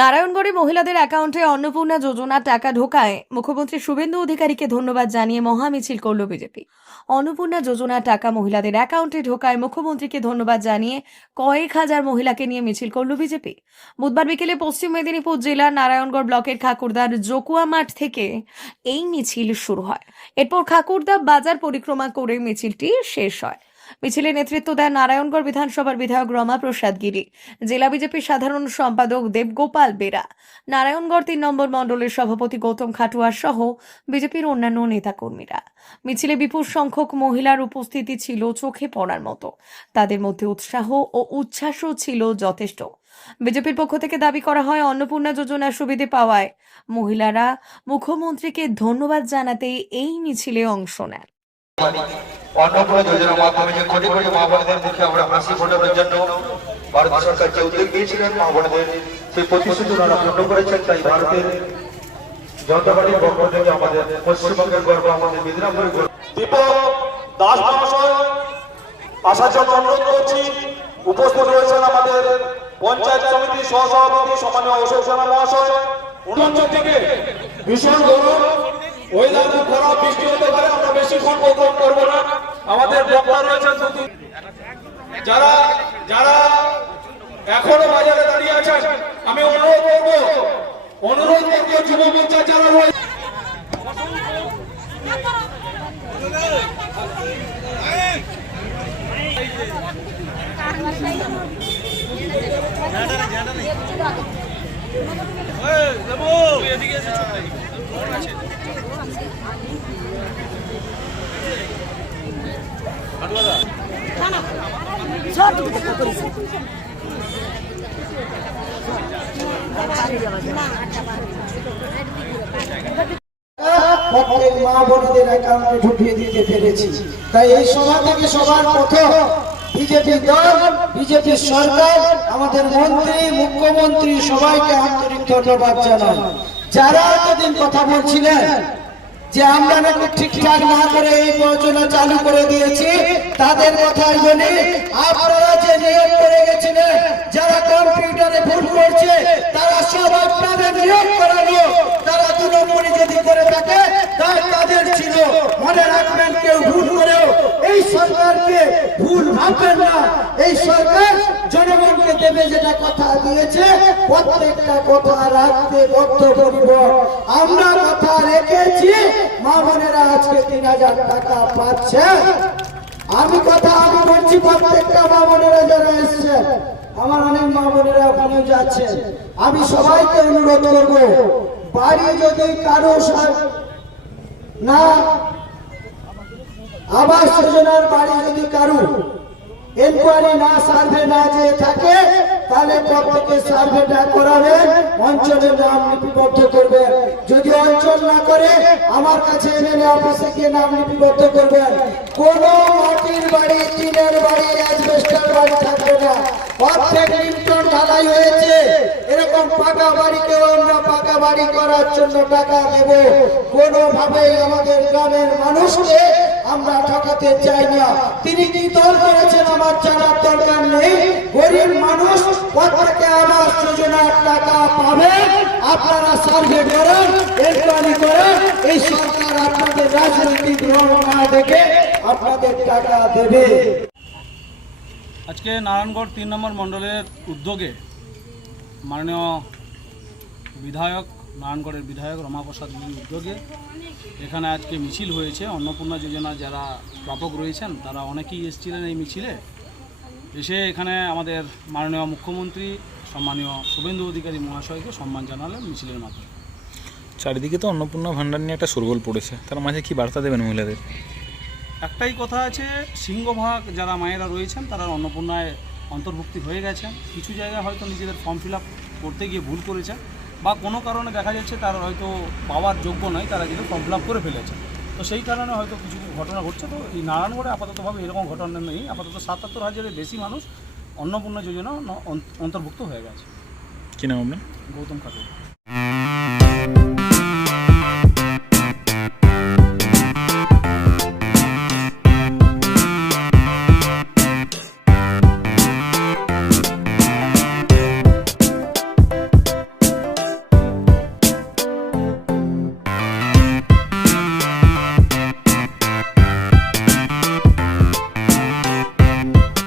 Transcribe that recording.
নারায়ণগড়ে মহিলাদের অ্যাকাউন্টে অন্নপূর্ণা যোজনার টাকা ঢোকায় মুখ্যমন্ত্রী শুভেন্দু অধিকারীকে ধন্যবাদ জানিয়ে মহামিছিল করল বিজেপি। অন্নপূর্ণা যোজনার টাকা মহিলাদের অ্যাকাউন্টে ঢোকায় মুখ্যমন্ত্রীকে ধন্যবাদ জানিয়ে কয়েক হাজার মহিলাকে নিয়ে মিছিল করল বিজেপি। বুধবার বিকেলে পশ্চিম মেদিনীপুর জেলার নারায়ণগড় ব্লকের খাকুরদার জকুয়া মাঠ থেকে এই মিছিল শুরু হয়। এরপর খাকুরদা বাজার পরিক্রমা করে মিছিলটি শেষ হয়। মিছিলে নেতৃত্ব দেন নারায়ণগড় বিধানসভার বিধায়ক রমা প্রসাদ গিরি, জেলা বিজেপির সাধারণ সম্পাদক দেবগোপাল বেরা, নারায়ণগড় 3 নম্বর মণ্ডলের সভাপতি গৌতম খাটুয়া সহ বিজেপির অন্যান্য নেতাকর্মীরা। মিছিলে বিপুল সংখ্যক মহিলার উপস্থিতি ছিল চোখে পড়ার মতো। তাদের মধ্যে উৎসাহ ও উচ্ছ্বাসও ছিল যথেষ্ট। বিজেপির পক্ষ থেকে দাবি করা হয়, অন্নপূর্ণা যোজনার সুবিধা পাওয়ায় মহিলারা মুখ্যমন্ত্রীকে ধন্যবাদ জানাতে এই মিছিলে অংশ নেন। অন্নপূর্ণা যোজনার মাধ্যমে যে কোটি কোটি মা বোনদের মুখে আমরা হাসি ফোটানোর জন্য ভারত সরকার যে উদ্যোগ নিয়েছিলেন, মা বোনদের সেই প্রতিশ্রুতি ওনারা পূর্ণ করেছেন। তাই ভারতের জনতা পার্টির পক্ষ থেকে আমাদের পশ্চিমবঙ্গের গর্ব, আমাদের মেদিনীপুরের গর্ব। দীপক দাস মহাশয় আসার জন্য অনুরোধ করছি। উপস্থিত রয়েছেন আমাদের পঞ্চায়েত সমিতির সহসভাপতি সম্মানীয় অশোক সেনা মহাশয়। উনঞ্চল থেকে ভীষণ গরম, ওয়েদার খুব খারাপ, বৃষ্টি হতে পারে, আমরা বেশিক্ষণ প্রোগ্রাম করবো না। আমাদের বক্তা রয়েছেন যারা যারা এখনো বাজারে দাঁড়িয়ে আছেন, আমি অনুরোধ করবো যুব মোর্চা যারা রয়েছে প্রত্যেক মা বোনদের অ্যাকাউন্টে ঢুকিয়ে দিতে পেরেছি। তাই এই সভা থেকে সবার প্রথম বিজেপি দল, বিজেপি সরকার, আমাদের মন্ত্রী, মুখ্যমন্ত্রী সবাইকে আন্তরিক ধন্যবাদ জানাই। যারা এতদিন কথা বলছিলেন যে আমরা নাকি ঠিকঠাক না করে এই যোজনা চালু করে দিয়েছি, তাদের কথাই বলি, আপনারা যে নিয়োগ করে গেছিলেন, যারা কম্পিউটারে ভুল করছে, তারা সব আপনাদের নিয়োগ করানো। তারা 2 নম্বরই যদি করে থাকে তাদের ছিল। মনে রাখবেন, কেউ ভুল করেও এই সরকারকে ভুল ভাববেন না। এই সরকার জনগণকে দেবে যেটা কথা দিয়েছে, প্রত্যেকটা কথা রাখতে বদ্ধপরিকর। আমরা কথা রেখেছি। মা বোনেরা আজকে 3000 টাকা পাচ্ছে। আমি বলছি, প্রত্যেকটা মা বোনেরা যারা এসছে, আমার অনেক মা বোনেরা ওখানে যাচ্ছে, আমি সবাইকে অনুরোধ করবো, বাড়ি যদি কারো না আবাস যোজনার বাড়ি যদি কারো এনকোয়ারি না, সার্ভে না যে থাকে, তাহলে প্রত্যেকে সার্ভেটা করাবেন, অঞ্চলের নাম লিপিবদ্ধ করবেন। যদি অঞ্চল না করে, আমার কাছে এমএলএ অফিসে গিয়ে নাম লিপিবদ্ধ করবেন। কোন মাটির বাড়ি, টিনের বাড়ি, অ্যাসবেস্টস বাড়ি থাকবে না। প্রত্যেক লিন্টন ঢালাই হয়েছে, এরকম পাকা বাড়িকেও আমরা পাকা বাড়ি করার জন্য টাকা দেব। কোনোভাবেই আমাদের গ্রামের মানুষকে আমরা ঠকাতে চাই না। তিনি কি দল করেছেন আমার জানার দরকার নেই। গরিব মানুষ প্রত্যেকে আবাস যোজনার টাকা পাবে। আপনারা সার্ভে করেন, এনকোয়ারি করেন, এই সরকার আপনাদের রাজনৈতিক রং না দেখে আপনাদের টাকা দেবে। আজকে নারায়ণগড় 3 নম্বর মণ্ডলের উদ্যোগে মাননীয় বিধায়ক, নারায়ণগড়ের বিধায়ক রমা প্রসাদ গিরির উদ্যোগে এখানে আজকে মিছিল হয়েছে। অন্নপূর্ণা যোজনা যারা প্রাপক রয়েছেন, তারা অনেকেই এসেছিলেন এই মিছিলে। এসে এখানে আমাদের মাননীয় মুখ্যমন্ত্রী সম্মানীয় শুভেন্দু অধিকারী মহাশয়কে সম্মান জানালেন মিছিলের মাধ্যমে। চারিদিকে তো অন্নপূর্ণা ভান্ডার নিয়ে একটা শোরগোল পড়েছে, তার মাঝে কি বার্তা দেবেন মহিলাদের? একটাই কথা আছে, সিংহভাগ যারা মায়েরা রয়েছেন তারা অন্নপূর্ণায় অন্তর্ভুক্তি হয়ে গেছেন। কিছু জায়গায় হয়তো নিজেদের ফর্ম ফিল আপ করতে গিয়ে ভুল করেছেন, বা কোনো কারণে দেখা যাচ্ছে তারা হয়তো পাওয়ার যোগ্য নয়, তারা কিন্তু ফর্ম ফিল আপ করে ফেলেছে। তো সেই কারণে হয়তো কিছু ঘটনা ঘটছে। তো এই নারায়ণগড়ে আপাততভাবে এরকম ঘটনা নেই। আপাতত 77,000-এর বেশি মানুষ অন্নপূর্ণা যোজনা অন্তর্ভুক্ত হয়ে গেছে। কী নাম আপনার? গৌতম খাটুয়া।